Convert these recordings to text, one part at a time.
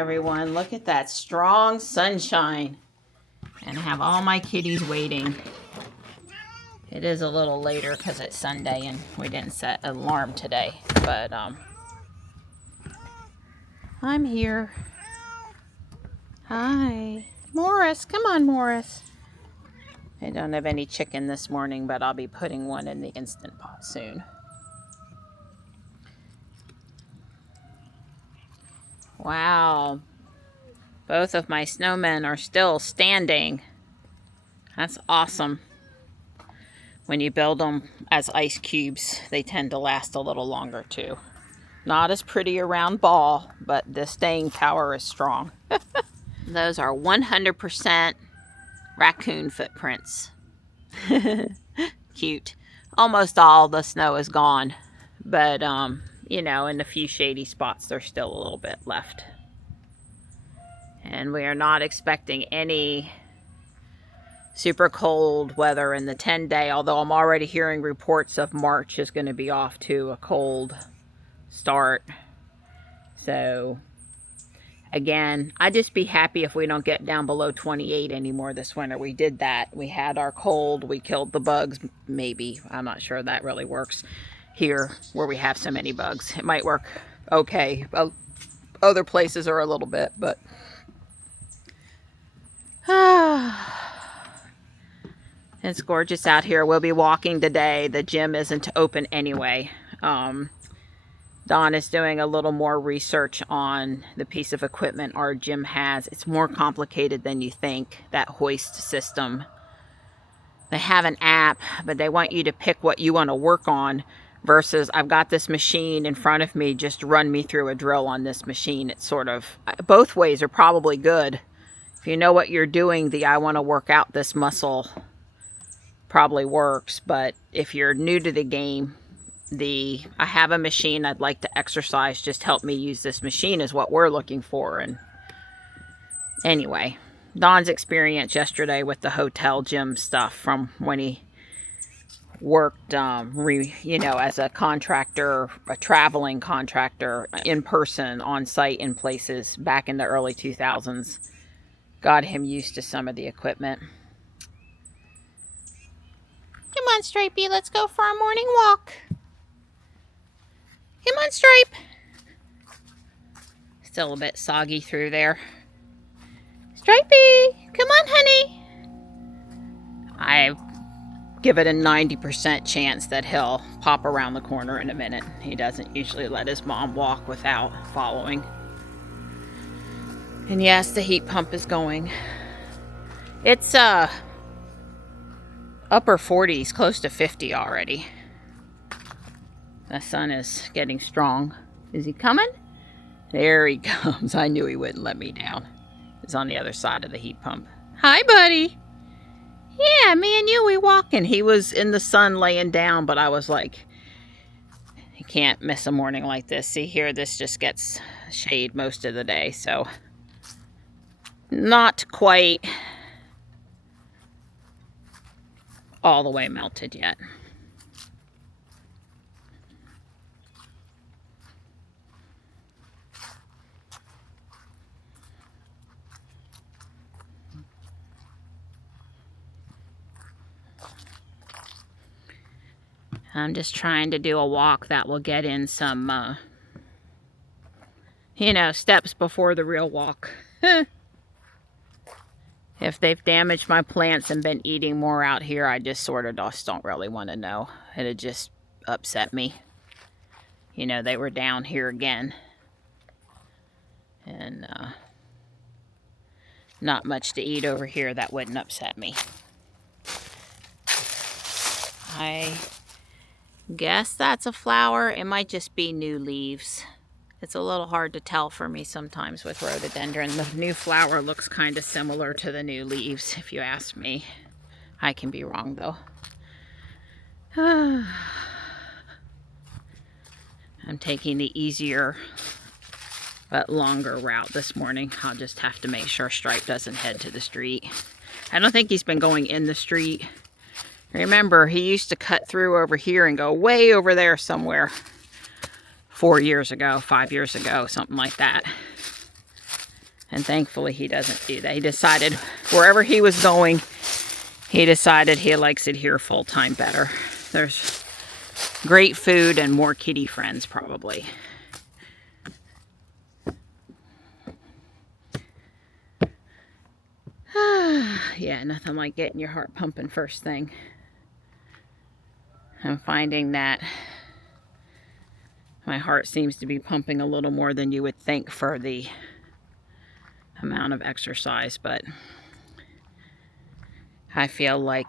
everyone. Look at that strong sunshine. And I have all my kitties waiting. It is a little later because it's Sunday and we didn't set an alarm today. But I'm here. Hi. Morris, come on, Morris. I don't have any chicken this morning, but I'll be putting one in the Instant Pot soon. Wow. Both of my snowmen are still standing. That's awesome. When you build them as ice cubes, they tend to last a little longer too. Not as pretty a round ball, but the staying power is strong. Those are 100% raccoon footprints. Cute. Almost all the snow is gone, but you know, in a few shady spots there's still a little bit left. And we are not expecting any super cold weather in the 10-day, although I'm already hearing reports of March is going to be off to a cold start. So again, I'd just be happy if we don't get down below 28 anymore this winter. We did that. We had our cold. We killed the bugs. Maybe. I'm not sure that really works here where we have so many bugs. It might work okay. Other places are a little bit, but it's gorgeous out here. We'll be walking today. The gym isn't open anyway. Dawn is doing a little more research on the piece of equipment our gym has. It's more complicated than you think, that hoist system. They have an app, but they want you to pick what you want to work on versus I've got this machine in front of me, just run me through a drill on this machine. It's sort of, both ways are probably good. If you know what you're doing, the I want to work out this muscle probably works. But if you're new to the game, I have a machine I'd like to exercise, just help me use this machine is what we're looking for. And anyway, Don's experience yesterday with the hotel gym stuff from when he worked, you know, as a contractor, a traveling contractor, in person, on site in places back in the early 2000s. Got him used to some of the equipment. Come on, Stripey, let's go for our morning walk. Come on, Stripe. Still a bit soggy through there. Stripey, come on, honey. I give it a 90% chance that he'll pop around the corner in a minute. He doesn't usually let his mom walk without following. And yes, the heat pump is going. It's upper 40s, close to 50 already. The sun is getting strong. Is he coming? There he comes. I knew he wouldn't let me down. He's on the other side of the heat pump. Hi, buddy. Yeah, me and you, we walking. He was in the sun laying down, but I was like, you can't miss a morning like this. See here, this just gets shade most of the day, so not quite all the way melted yet. I'm just trying to do a walk that will get in some, you know, steps before the real walk. If they've damaged my plants and been eating more out here, I just sort of just don't really want to know. It'd just upset me. You know, they were down here again. And not much to eat over here that wouldn't upset me. I guess that's a flower. It might just be new leaves. It's a little hard to tell for me sometimes with rhododendron. The new flower looks kind of similar to the new leaves, if you ask me. I can be wrong, though. I'm taking the easier but longer route this morning. I'll just have to make sure Stripe doesn't head to the street. I don't think he's been going in the street. Remember, he used to cut through over here and go way over there somewhere. 4 years ago, 5 years ago, something like that. And thankfully he doesn't do that. He decided wherever he was going, he decided he likes it here full-time better. There's great food and more kitty friends probably. Yeah, nothing like getting your heart pumping first thing. I'm finding that my heart seems to be pumping a little more than you would think for the amount of exercise, but I feel like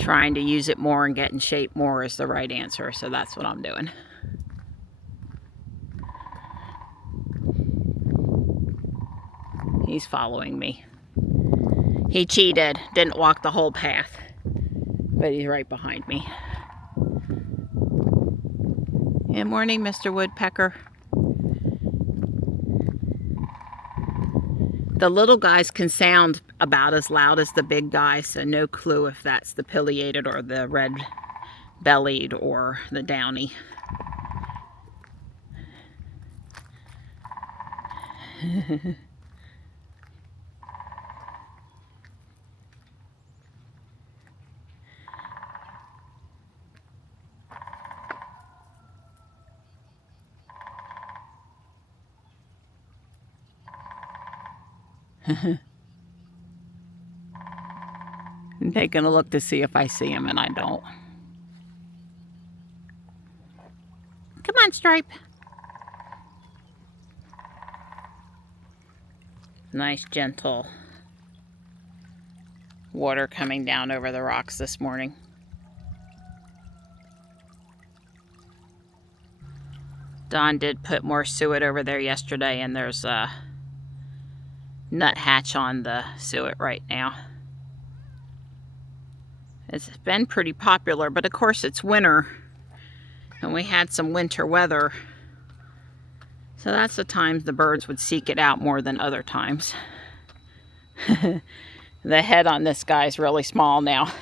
trying to use it more and get in shape more is the right answer, so that's what I'm doing. He's following me. He cheated, didn't walk the whole path, but he's right behind me. Good morning, Mr. Woodpecker. The little guys can sound about as loud as the big guys, so no clue if that's the pileated or the red-bellied or the downy. I'm taking a look to see if I see him, and I don't. Come on, Stripe. Nice, gentle water coming down over the rocks this morning. Don did put more suet over there yesterday, and there's a nuthatch on the suet right now. It's been pretty popular, but of course it's winter, and we had some winter weather, so that's the times the birds would seek it out more than other times. The head on this guy is really small now.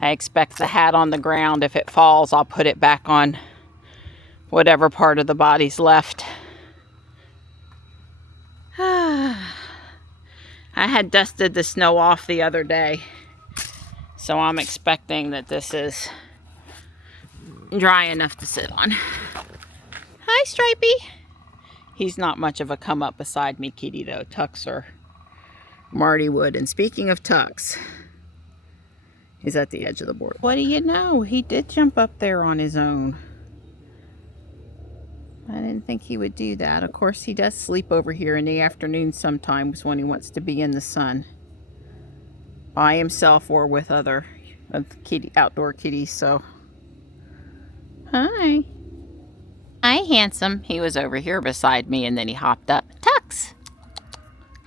I expect the hat on the ground, if it falls, I'll put it back on whatever part of the body's left. I had dusted the snow off the other day, so I'm expecting that this is dry enough to sit on. Hi, Stripey. He's not much of a come up beside me kitty though. Tucks or Marty would. And speaking of Tucks, he's at the edge of the board. What do you know? He did jump up there on his own. I didn't think he would do that. Of course, he does sleep over here in the afternoon sometimes when he wants to be in the sun. By himself or with other outdoor kitties, so. Hi. Hi, handsome. He was over here beside me and then he hopped up. Tux.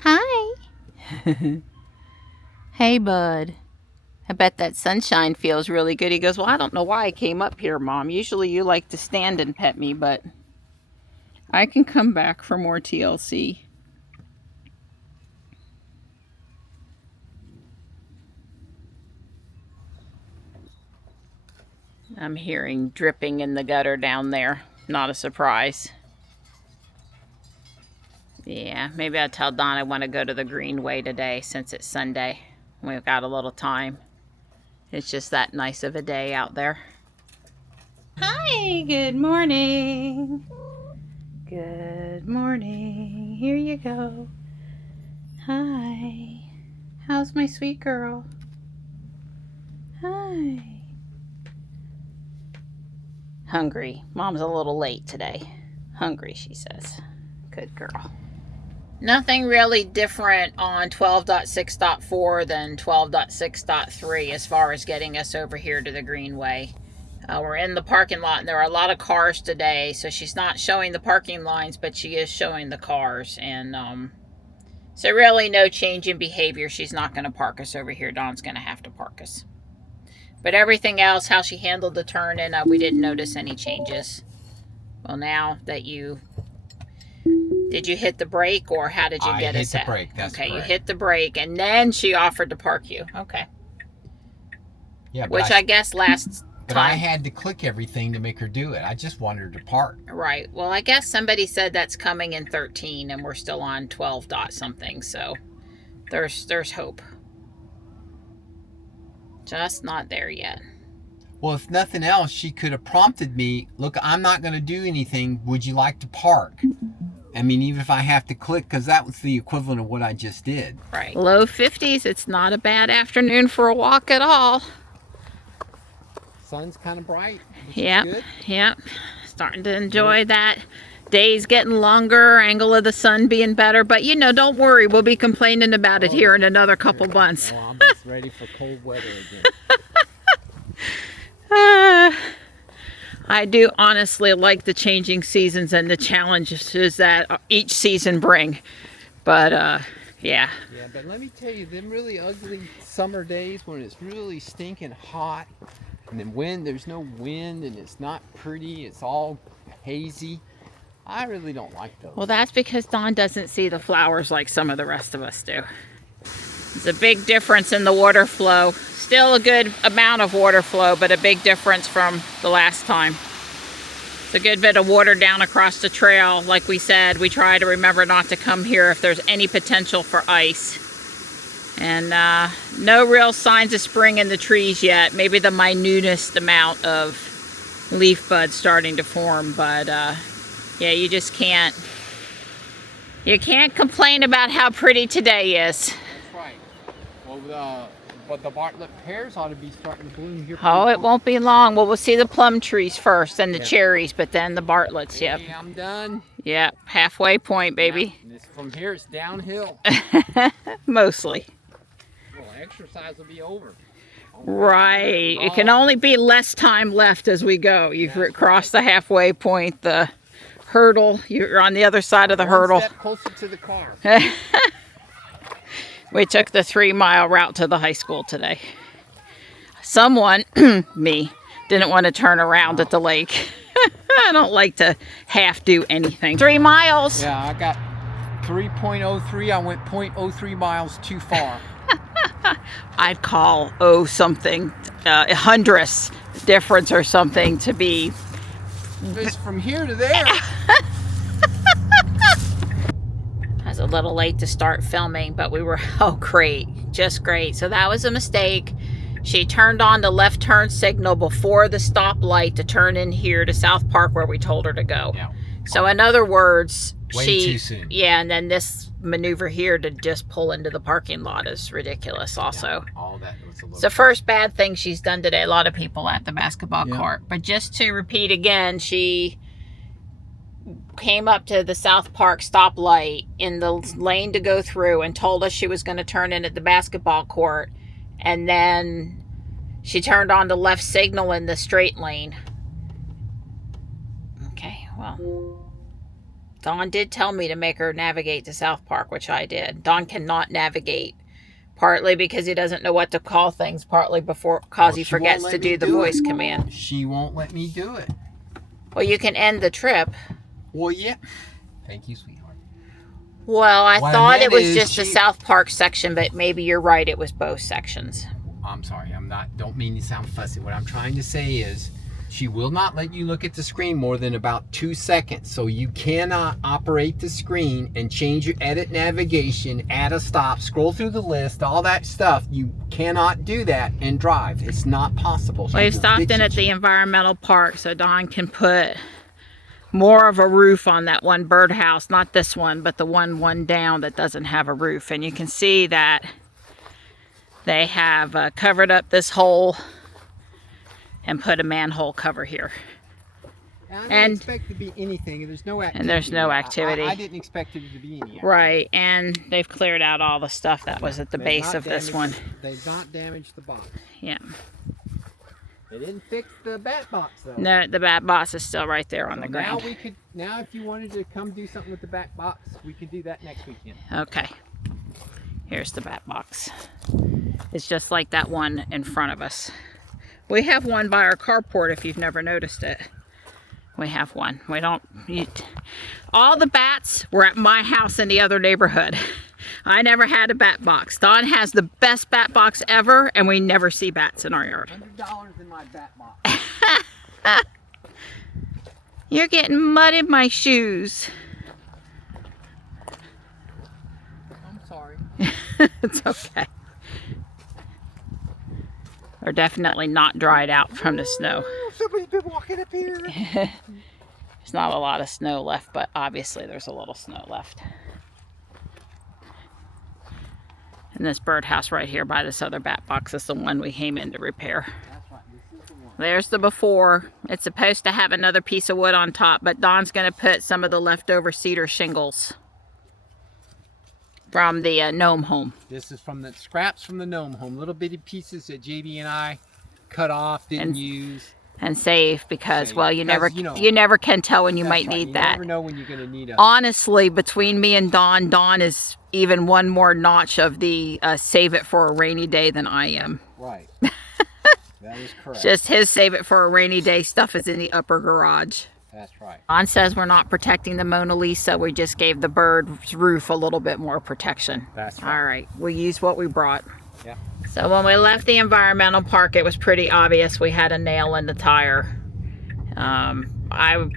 Hi. Hey, bud. I bet that sunshine feels really good. He goes, well, I don't know why I came up here, Mom. Usually you like to stand and pet me, but I can come back for more TLC. I'm hearing dripping in the gutter down there. Not a surprise. Yeah, maybe I'll tell Don I want to go to the Greenway today since it's Sunday. We've got a little time. It's just that nice of a day out there. Hi, good morning. Good morning. Here you go. Hi. How's my sweet girl? Hi. Hungry. Mom's a little late today. Hungry, she says. Good girl. Nothing really different on 12.6.4 than 12.6.3 as far as getting us over here to the Greenway. We're in the parking lot and there are a lot of cars today, so she's not showing the parking lines, but she is showing the cars. And so really no change in behavior. She's not going to park us over here. Dawn's going to have to park us. But everything else, how she handled the turn, and we didn't notice any changes. Well, now that you... Did you hit the brake, or how did you get us? I hit the brake, that's okay, correct. You hit the brake, and then she offered to park you. Okay. Yeah, Which I guess lasts But I had to click everything to make her do it. I just wanted her to park. Right. Well, I guess somebody said that's coming in 13 and we're still on 12 dot something. So there's hope. Just not there yet. Well, if nothing else, she could have prompted me, look, I'm not going to do anything. Would you like to park? I mean, even if I have to click, because that was the equivalent of what I just did. Right. Low 50s. It's not a bad afternoon for a walk at all. Sun's kind of bright. Yep. Yep. Starting to enjoy that. Days getting longer, angle of the sun being better. But, you know, don't worry. We'll be complaining about it here in another couple months. Oh, I'm just ready for cold weather again. I do honestly like the changing seasons and the challenges that each season bring. But, yeah. Yeah, but let me tell you, them really ugly summer days when it's really stinking hot, and then there's no wind, and it's not pretty, it's all hazy. I really don't like those. Well, that's because Dawn doesn't see the flowers like some of the rest of us do. There's a big difference in the water flow. Still a good amount of water flow, but a big difference from the last time. It's a good bit of water down across the trail. Like we said, we try to remember not to come here if there's any potential for ice. And no real signs of spring in the trees yet. Maybe the minutest amount of leaf buds starting to form, but yeah, you just can't complain about how pretty today is. That's right. Well, but the Bartlett pears ought to be starting to bloom here. Oh, it won't be long. Well, we'll see the plum trees first, and the cherries, but then the Bartletts. Yep. Hey, I'm done. Yep, halfway point, baby. Yeah, from here, it's downhill. Mostly. Well, exercise will be over. Right. It can only be less time left as we go. You've crossed the halfway point, the hurdle. You're on the other side of the hurdle. One step closer to the car. We took the 3-mile route to the high school today. Someone, me, didn't want to turn around at the lake. I don't like to half do anything. 3 miles. Yeah, I got 3.03. I went 0.03 miles too far. I'd call something a hundredth difference or something to be. It's from here to there. I was a little late to start filming, but we were, oh great, just great. So that was a mistake. She turned on the left turn signal before the stoplight to turn in here to South Park where we told her to go. Yeah. So in other words, way too soon. Yeah, and then this maneuver here to just pull into the parking lot is ridiculous also. Yeah, all that was a little. It's the first bad thing she's done today. A lot of people at the basketball court. But just to repeat again, she came up to the South Park stoplight in the lane to go through and told us she was going to turn in at the basketball court, and then she turned on the left signal in the straight lane. Okay, well, Dawn did tell me to make her navigate to South Park, which I did. Dawn cannot navigate, partly because he doesn't know what to call things, partly because he forgets to do the voice command. She won't let me do it. Well, you can end the trip. Well, yeah. Thank you, sweetheart. Well, I thought it was just the South Park section, but maybe you're right. It was both sections. I'm sorry. Don't mean to sound fussy. What I'm trying to say is she will not let you look at the screen more than about 2 seconds. So you cannot operate the screen and change your edit navigation, add a stop, scroll through the list, all that stuff. You cannot do that and drive. It's not possible. We've stopped in at the environmental park so Dawn can put more of a roof on that one birdhouse. Not this one, but the one down that doesn't have a roof. And you can see that they have covered up this hole and put a manhole cover here. I didn't expect it to be anything. There's no activity. And there's no activity. I didn't expect it to be any activity. Right, and they've cleared out all the stuff that was at the base of this one. They've not damaged the box. Yeah. They didn't fix the bat box though. No, the bat box is still right there on the ground. Now if you wanted to come do something with the bat box, we could do that next weekend. Okay. Here's the bat box. It's just like that one in front of us. We have one by our carport if you've never noticed it. We have one. We don't eat. All the bats were at my house in the other neighborhood. I never had a bat box. Don has the best bat box ever, and we never see bats in our yard. $100 in my bat box. You're getting mud in my shoes. I'm sorry. It's okay. They're definitely not dried out from the snow. Ooh, somebody's been walking up here. There's not a lot of snow left, but obviously there's a little snow left. And this birdhouse right here by this other bat box is the one we came in to repair. That's right. This is the one. There's the before. It's supposed to have another piece of wood on top, but Don's going to put some of the leftover cedar shingles from the gnome home. This is from the scraps from the gnome home. Little bitty pieces that JD and I cut off, didn't use. And save because, well, you never can tell when you might need that. You never know when you're going to need it. Honestly, between me and Don is even one more notch of the save it for a rainy day than I am. Right. That is correct. Just his save it for a rainy day stuff is in the upper garage. That's right. Don says we're not protecting the Mona Lisa. We just gave the bird's roof a little bit more protection. That's right. All right. We used what we brought. Yeah. So when we left the environmental park, it was pretty obvious we had a nail in the tire. I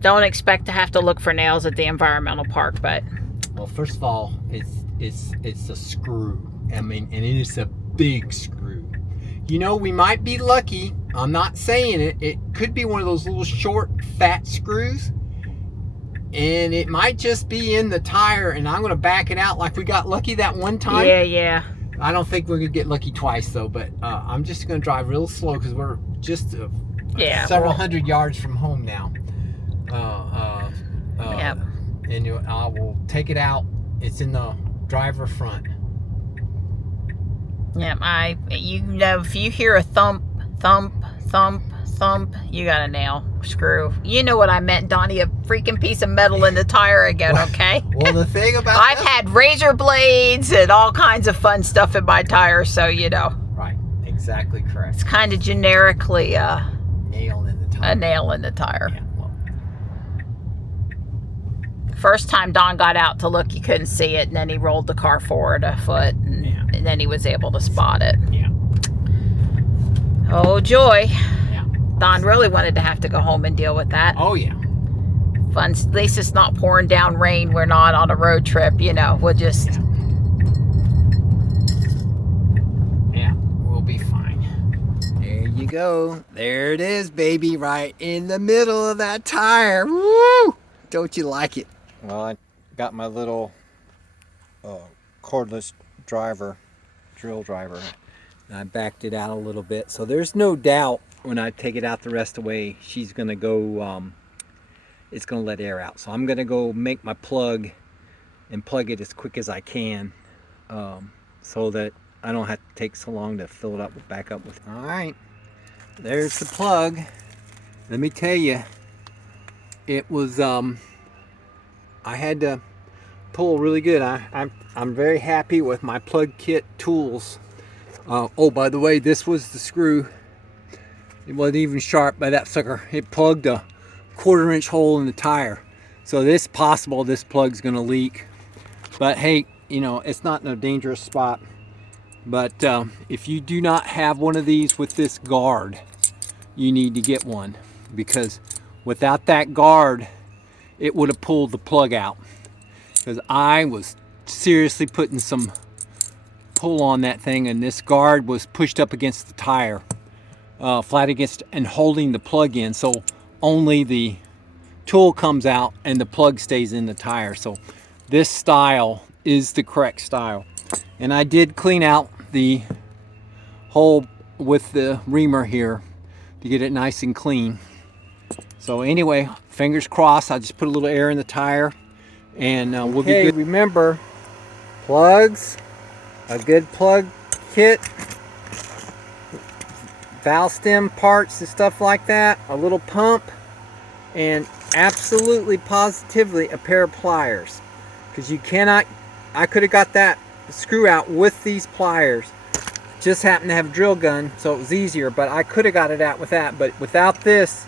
don't expect to have to look for nails at the environmental park, but... Well, first of all, it's a screw. I mean, and it is a big screw. You know, we might be lucky. I'm not saying it. It could be one of those little short, fat screws. And it might just be in the tire, and I'm going to back it out like we got lucky that one time. Yeah. I don't think we're going to get lucky twice, though, but I'm just going to drive real slow because we're just several hundred yards from home now. Yep. And I will take it out. It's in the driver front. Yeah, you know, if you hear a thump, thump, thump, thump, you got a nail, screw. You know what I meant, Donnie, a freaking piece of metal in the tire again, okay? Well, the thing about I've had razor blades and all kinds of fun stuff in my tires, so you know. Right, exactly correct. It's kind of generically nail in the tire. A nail in the tire. Yeah, well. First time Don got out to look, you couldn't see it, and then he rolled the car forward a foot, and then he was able to spot it. Yeah. Oh, joy. Yeah. Don really wanted to have to go home and deal with that. Oh, yeah. Fun. At least it's not pouring down rain. We're not on a road trip, you know. We'll just... Yeah, we'll be fine. There you go. There it is, baby, right in the middle of that tire. Woo! Don't you like it? Well, I got my little cordless drill driver. And I backed it out a little bit. So there's no doubt when I take it out the rest of the way, she's going to go, it's going to let air out. So I'm going to go make my plug and plug it as quick as I can so that I don't have to take so long to fill it up, back up with. All right, there's the plug. Let me tell you, it was, I had to pull really good. I'm very happy with my plug kit tools. Oh, by the way, this was the screw. It wasn't even sharp by that sucker. It plugged a 1/4 inch hole in the tire. So it's possible this plug's gonna leak. But hey, you know, it's not in a dangerous spot. But if you do not have one of these with this guard, you need to get one. Because without that guard, it would have pulled the plug out. Because I was seriously putting some pull on that thing, and this guard was pushed up against the tire, flat against, and holding the plug in, so only the tool comes out and the plug stays in the tire. So this style is the correct style. And I did clean out the hole with the reamer here to get it nice and clean. So anyway, fingers crossed. I just put a little air in the tire, and we'll be good. Remember, plugs, a good plug kit, valve stem parts and stuff like that, a little pump, and absolutely positively a pair of pliers. Because you cannot, I could have got that screw out with these pliers. Just happened to have a drill gun, so it was easier, but I could have got it out with that. But without this,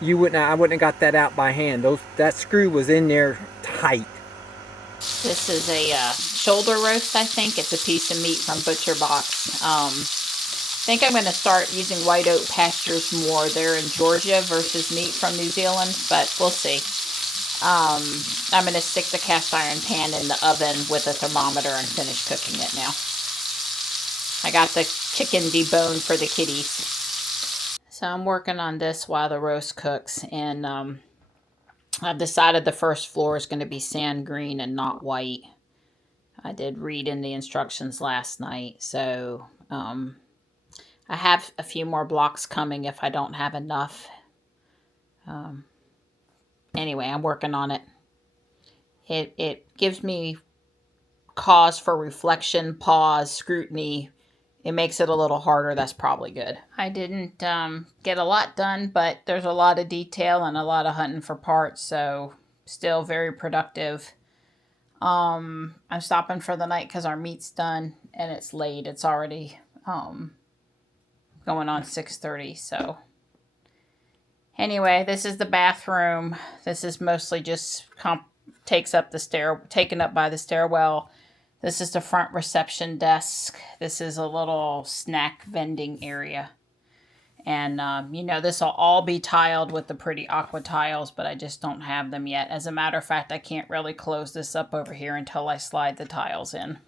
I wouldn't have got that out by hand. That screw was in there tight. This is a shoulder roast, I think. It's a piece of meat from Butcher Box. I think I'm going to start using white oak pastures more there in Georgia versus meat from New Zealand, but we'll see. I'm going to stick the cast iron pan in the oven with a thermometer and finish cooking it now. I got the chicken deboned for the kitties. So I'm working on this while the roast cooks, and I've decided the first floor is going to be sand green and not white. I did read in the instructions last night, so I have a few more blocks coming if I don't have enough. Anyway, I'm working on it. It gives me cause for reflection, pause, scrutiny. It makes it a little harder. That's probably good. I didn't get a lot done, but there's a lot of detail and a lot of hunting for parts, so still very productive. I'm stopping for the night because our meat's done and it's late. It's already going on 6:30. So anyway, this is the bathroom. This is mostly just taken up by the stairwell. This is the front reception desk. This is a little snack vending area. And, this will all be tiled with the pretty aqua tiles, but I just don't have them yet. As a matter of fact, I can't really close this up over here until I slide the tiles in.